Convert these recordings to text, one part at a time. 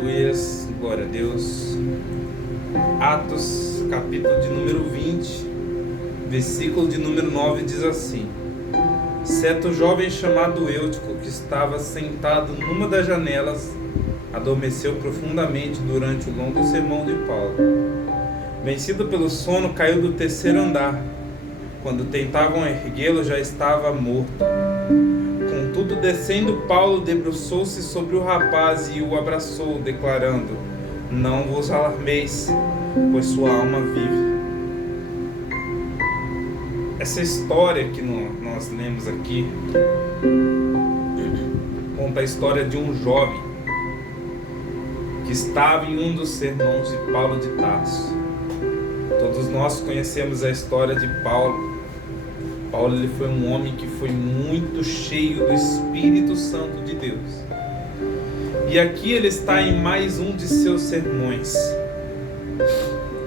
Aleluias, glória a Deus. Atos, capítulo de número 20, versículo de número 9 diz assim: certo jovem chamado Eutico, que estava sentado numa das janelas, adormeceu profundamente durante o longo sermão de Paulo. Vencido pelo sono, caiu do terceiro andar. Quando tentavam erguê-lo, já estava morto. Contudo, descendo, Paulo debruçou-se sobre o rapaz e o abraçou, declarando: não vos alarmeis, pois sua alma vive. Essa história que nós lemos aqui conta a história de um jovem que estava em um dos sermões de Paulo de Tarso. Todos nós conhecemos a história de Paulo. Paulo, ele foi um homem que foi muito cheio do Espírito Santo de Deus. E aqui ele está em mais um de seus sermões.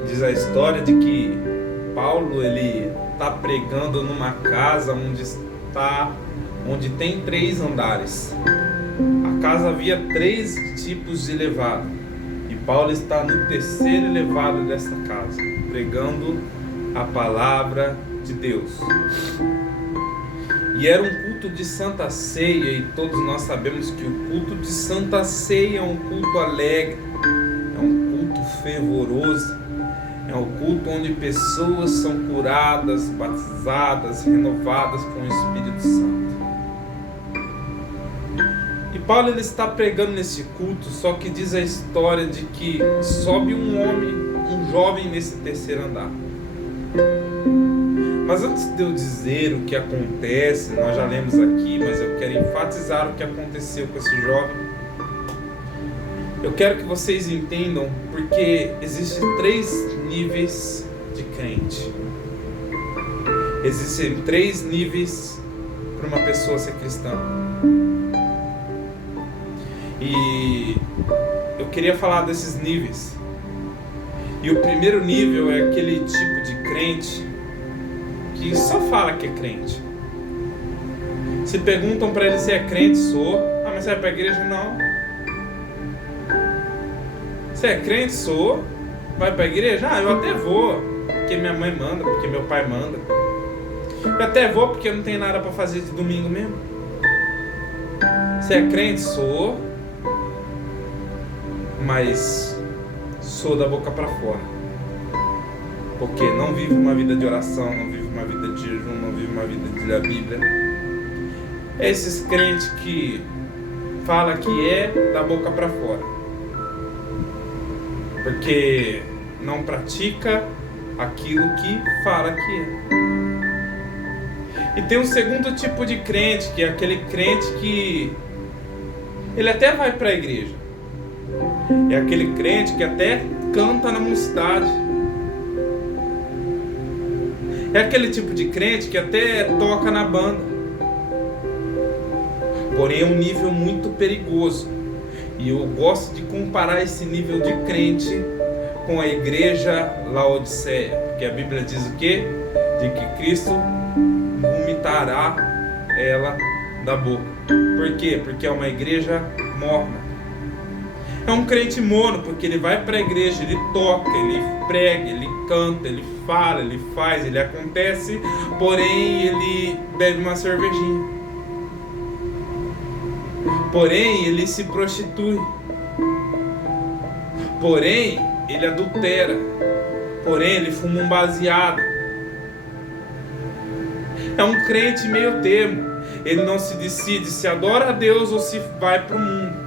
Diz a história de que Paulo, ele está pregando numa casa onde tem 3 andares. A casa havia 3 tipos de elevado. E Paulo está no terceiro elevado dessa casa, pregando a palavra de Deus. E era um culto de Santa Ceia, e todos nós sabemos que o culto de Santa Ceia é um culto alegre, é um culto fervoroso, é um culto onde pessoas são curadas, batizadas, renovadas com o Espírito Santo. E Paulo, ele está pregando nesse culto, só que diz a história de que sobe um jovem nesse terceiro andar. Mas antes de eu dizer o que acontece, nós já lemos aqui, mas eu quero enfatizar o que aconteceu com esse jovem. Eu quero que vocês entendam, porque existem 3 níveis de crente. Existem 3 níveis para uma pessoa ser cristã. E eu queria falar desses níveis. E o primeiro nível é aquele tipo de crente que só fala que é crente. Se perguntam para ele se é crente, sou. Ah, mas você vai para a igreja? Não. Você é crente? Sou. Vai para a igreja? Ah, eu até vou, porque minha mãe manda, porque meu pai manda. Eu até vou porque eu não tenho nada para fazer de domingo mesmo. Você é crente? Sou. Mas sou da boca para fora. Porque não vive uma vida de oração, não vive uma vida de jejum, não vive uma vida de ler a Bíblia. É esses crentes que falam que é da boca para fora, porque não pratica aquilo que fala que é. E tem um segundo tipo de crente, que é aquele crente que ele até vai para a igreja. É aquele crente que até canta na mocidade. É aquele tipo de crente que até toca na banda. Porém é um nível muito perigoso. E eu gosto de comparar esse nível de crente com a igreja Laodiceia. Porque a Bíblia diz o quê? De que Cristo vomitará ela da boca. Por quê? Porque é uma igreja morna. É um crente morno, porque ele vai para a igreja, ele toca, ele prega, ele canta, ele fala, ele faz, ele acontece, porém ele bebe uma cervejinha. Porém ele se prostitui. Porém ele adultera. Porém ele fuma um baseado. É um crente meio termo. Ele não se decide se adora a Deus ou se vai para o mundo.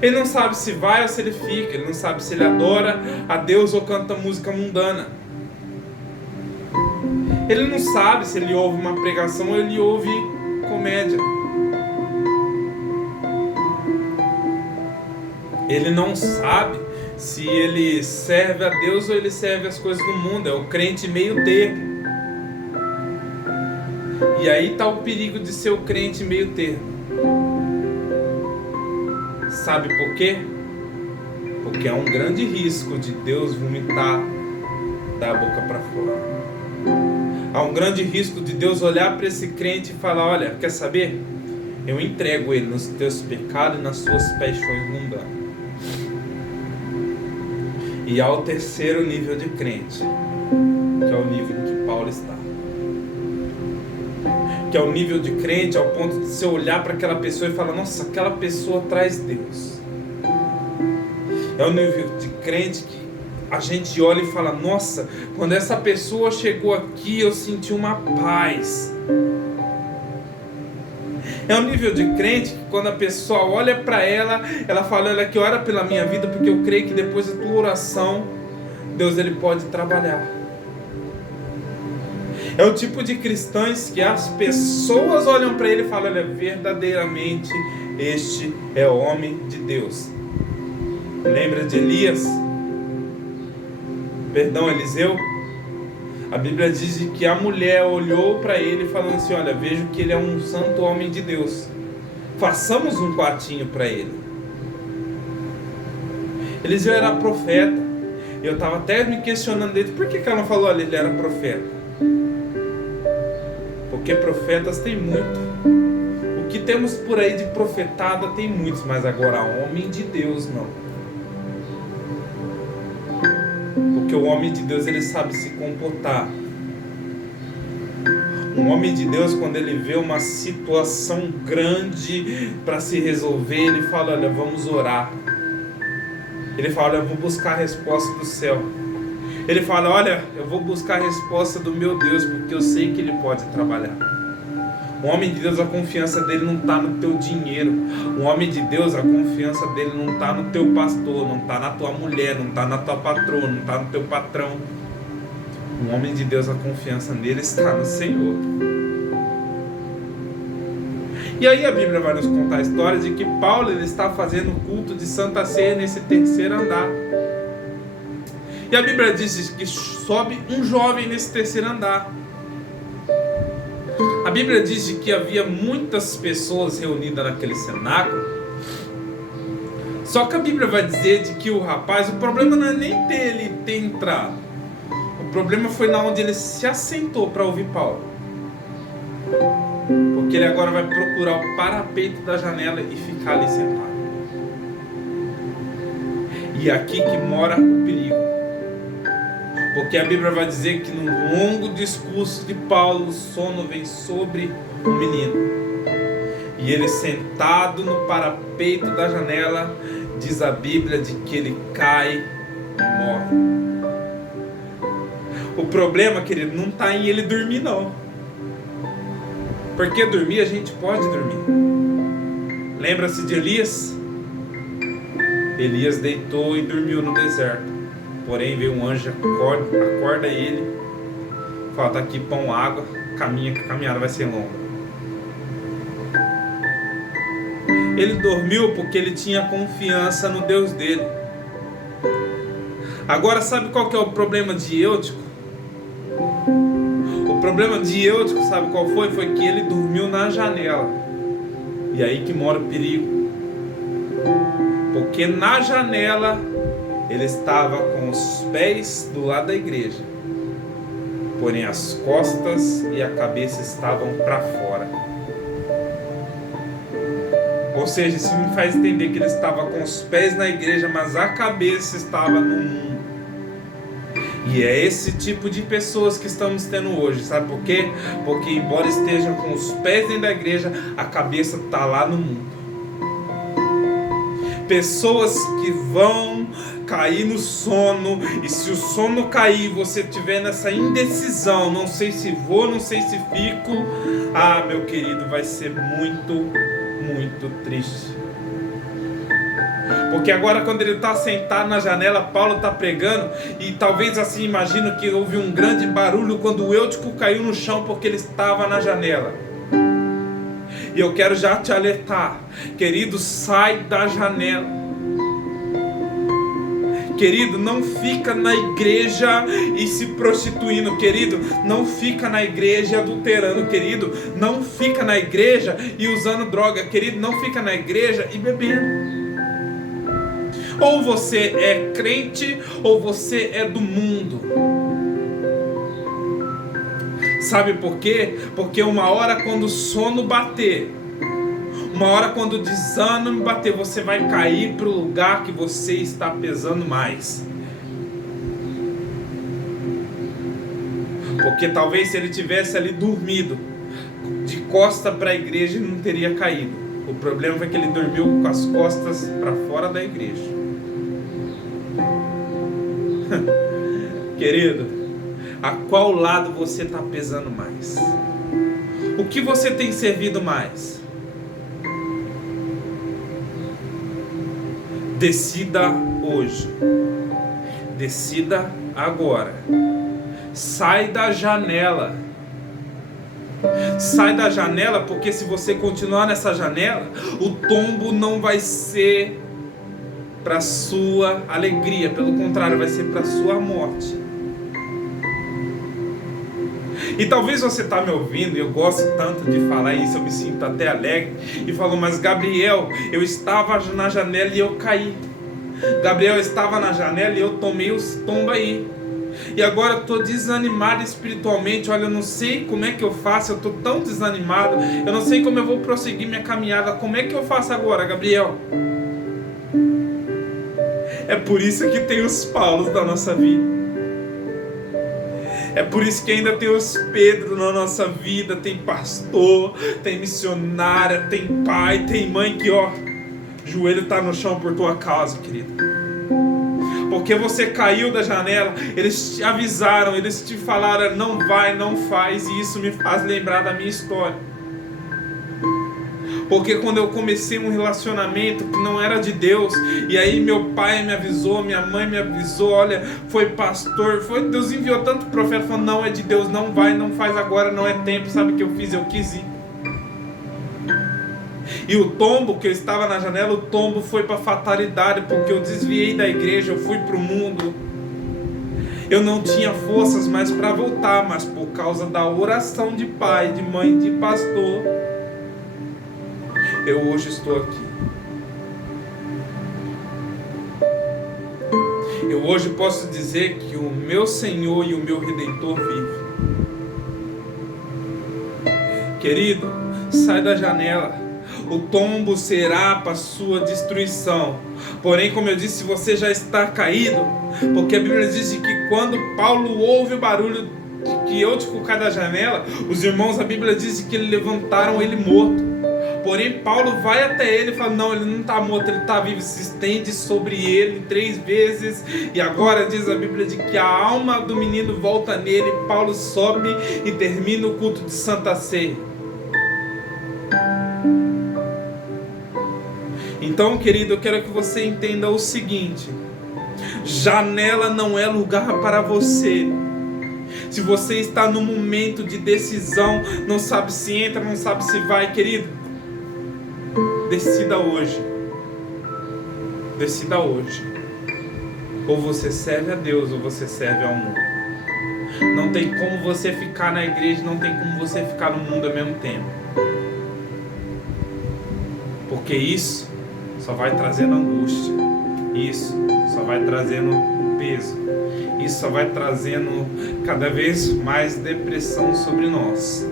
Ele não sabe se vai ou se ele fica. Ele não sabe se ele adora a Deus ou canta música mundana. Ele não sabe se ele ouve uma pregação ou ele ouve comédia. Ele não sabe se ele serve a Deus ou ele serve as coisas do mundo. É o crente meio termo. E aí está o perigo de ser o crente meio termo. Sabe por quê? Porque há um grande risco de Deus vomitar da boca para fora. Há um grande risco de Deus olhar para esse crente e falar: olha, quer saber? eu entrego ele nos teus pecados e nas suas paixões mundanas. E há o terceiro nível de crente, que é o nível em que Paulo está. Que é o nível de crente ao ponto de você olhar para aquela pessoa e falar: nossa, aquela pessoa traz Deus. É o nível de crente que a gente olha e fala: nossa, quando essa pessoa chegou aqui eu senti uma paz. É um nível de crente que quando a pessoa olha para ela, ela fala: olha aqui, ora pela minha vida, porque eu creio que depois da tua oração, Deus ele pode trabalhar. É o tipo de cristãos que as pessoas olham para ele e falam: olha, verdadeiramente este é o homem de Deus. Lembra de Elias? Perdão, Eliseu? A Bíblia diz que a mulher olhou para ele falando assim: olha, vejo que ele é um santo homem de Deus, façamos um quartinho para ele. Eliseu era profeta. Eu estava até me questionando dele, por que ela não falou: olha, ele era profeta? Porque profetas tem muito. O que temos por aí de profetada tem muitos, mas agora homem de Deus não. Porque o homem de Deus ele sabe se comportar. Um homem de Deus, quando ele vê uma situação grande para se resolver, ele fala: olha, vamos orar. Ele fala: olha, eu vou buscar a resposta do céu. Ele fala: olha, eu vou buscar a resposta do meu Deus, porque eu sei que ele pode trabalhar. Um homem de Deus, a confiança dele não está no teu dinheiro. Um homem de Deus, a confiança dele não está no teu pastor, não está na tua mulher, não está na tua patroa, não está no teu patrão. Um homem de Deus, a confiança nele está no Senhor. E aí a Bíblia vai nos contar a história de que Paulo ele está fazendo o culto de Santa Ceia nesse terceiro andar. E a Bíblia diz que sobe um jovem nesse terceiro andar. A Bíblia diz que havia muitas pessoas reunidas naquele cenáculo. Só que a Bíblia vai dizer de que o rapaz, o problema não é nem dele ter entrado. O problema foi na onde ele se assentou para ouvir Paulo. Porque ele agora vai procurar o parapeito da janela e ficar ali sentado. E é aqui que mora o perigo. Porque a Bíblia vai dizer que no longo discurso de Paulo, o sono vem sobre o menino. E ele sentado no parapeito da janela, diz a Bíblia de que ele cai e morre. O problema, querido, não está em ele dormir não. Porque dormir a gente pode dormir. Lembra-se de Elias? Elias deitou e dormiu no deserto. Porém veio um anjo, acorda ele, fala: tá aqui pão, água, caminha, que a caminhada vai ser longa. Ele dormiu porque ele tinha confiança no Deus dele. Agora sabe qual que é o problema de Eutico? O problema de Eutico, sabe qual foi? Foi que ele dormiu na janela. E aí que mora o perigo. Porque na janela ele estava com os pés do lado da igreja, porém as costas e a cabeça estavam para fora. Ou seja, isso me faz entender que ele estava com os pés na igreja, mas a cabeça estava no mundo. E é esse tipo de pessoas que estamos tendo hoje, sabe por quê? Porque embora estejam com os pés dentro da igreja, a cabeça está lá no mundo. Pessoas que vão cair no sono, e se o sono cair, você estiver nessa indecisão, não sei se vou, não sei se fico, meu querido, vai ser muito, muito triste. Porque agora quando ele está sentado na janela, Paulo está pregando, e talvez assim, imagino que houve um grande barulho quando o Eutico caiu no chão, porque ele estava na janela. E eu quero já te alertar, querido, sai da janela. Querido, não fica na igreja e se prostituindo, querido. Não fica na igreja adulterando, querido. Não fica na igreja e usando droga, querido. Não fica na igreja e bebendo. Ou você é crente ou você é do mundo. Sabe por quê? Porque uma hora quando o sono bater, Uma hora, quando o desânimo bater, você vai cair para o lugar que você está pesando mais. Porque talvez se ele tivesse ali dormido de costa para a igreja, ele não teria caído. O problema foi que ele dormiu com as costas para fora da igreja. Querido, a qual lado você está pesando mais? O que você tem servido mais? Decida hoje. Decida agora. Sai da janela. Sai da janela, porque se você continuar nessa janela, o tombo não vai ser para sua alegria, pelo contrário, vai ser para sua morte. E talvez você está me ouvindo, e eu gosto tanto de falar isso, eu me sinto até alegre, e falou, mas Gabriel, eu estava na janela e eu caí. Gabriel, eu estava na janela e eu tomei os tombos aí. E agora eu estou desanimado espiritualmente. Olha, eu não sei como é que eu faço. Eu estou tão desanimado. Eu não sei como eu vou prosseguir minha caminhada. Como é que eu faço agora, Gabriel? É por isso que tem os Paulos da nossa vida. É por isso que ainda tem os Pedro na nossa vida. Tem pastor, tem missionária, tem pai, tem mãe que, ó, o joelho está no chão por tua causa, querido. Porque você caiu da janela, eles te avisaram, eles te falaram, não vai, não faz, e isso me faz lembrar da minha história. Porque quando eu comecei um relacionamento que não era de Deus, e aí meu pai me avisou, minha mãe me avisou, olha, foi pastor, Deus enviou tanto profeta, falando, não é de Deus, não vai, não faz agora, não é tempo, sabe o que eu fiz? Eu quis ir. E o tombo, que eu estava na janela, o tombo foi para fatalidade, porque eu desviei da igreja, eu fui para o mundo. Eu não tinha forças mais para voltar, mas por causa da oração de pai, de mãe, de pastor, eu hoje estou aqui. Eu hoje posso dizer que o meu Senhor e o meu Redentor vive. Querido, sai da janela. O tombo será para sua destruição. Porém, como eu disse, você já está caído, porque a Bíblia diz que quando Paulo ouve o barulho que Eutico cai da janela, os irmãos, a Bíblia diz que eles levantaram ele morto. Porém, Paulo vai até ele e fala, não, ele não está morto, ele está vivo. Se estende sobre ele 3 vezes. E agora diz a Bíblia de que a alma do menino volta nele. Paulo sobe e termina o culto de Santa Ceia. Então, querido, eu quero que você entenda o seguinte: janela não é lugar para você. Se você está no momento de decisão, não sabe se entra, não sabe se vai, querido, decida hoje. Decida hoje. Ou você serve a Deus, ou você serve ao mundo. Não tem como você ficar na igreja, não tem como você ficar no mundo ao mesmo tempo. Porque isso só vai trazendo angústia, isso só vai trazendo peso, isso só vai trazendo cada vez mais depressão sobre nós.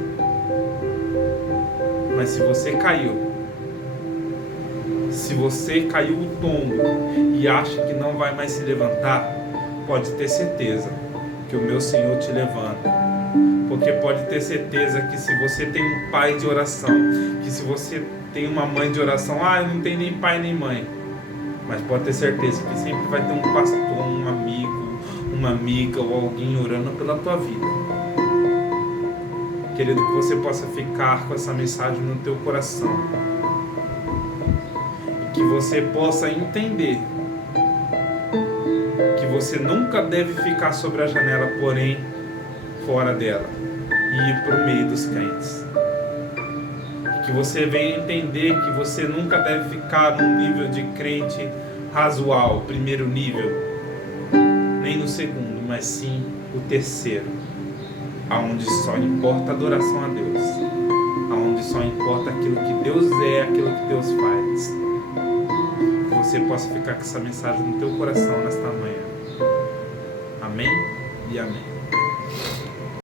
Mas se você caiu o tombo e acha que não vai mais se levantar, pode ter certeza que o meu Senhor te levanta. Porque pode ter certeza que se você tem um pai de oração, que se você tem uma mãe de oração, eu não tenho nem pai nem mãe, mas pode ter certeza que sempre vai ter um pastor, um amigo, uma amiga ou alguém orando pela tua vida. Querido, que você possa ficar com essa mensagem no teu coração, e que você possa entender que você nunca deve ficar sobre a janela, porém fora dela, e ir para o meio dos crentes. Que você venha entender que você nunca deve ficar num nível de crente razoável, primeiro nível, nem no segundo, mas sim o terceiro, aonde só importa a adoração a Deus, aonde só importa aquilo que Deus é, aquilo que Deus faz. Que você possa ficar com essa mensagem no teu coração nesta manhã. Amém e amém.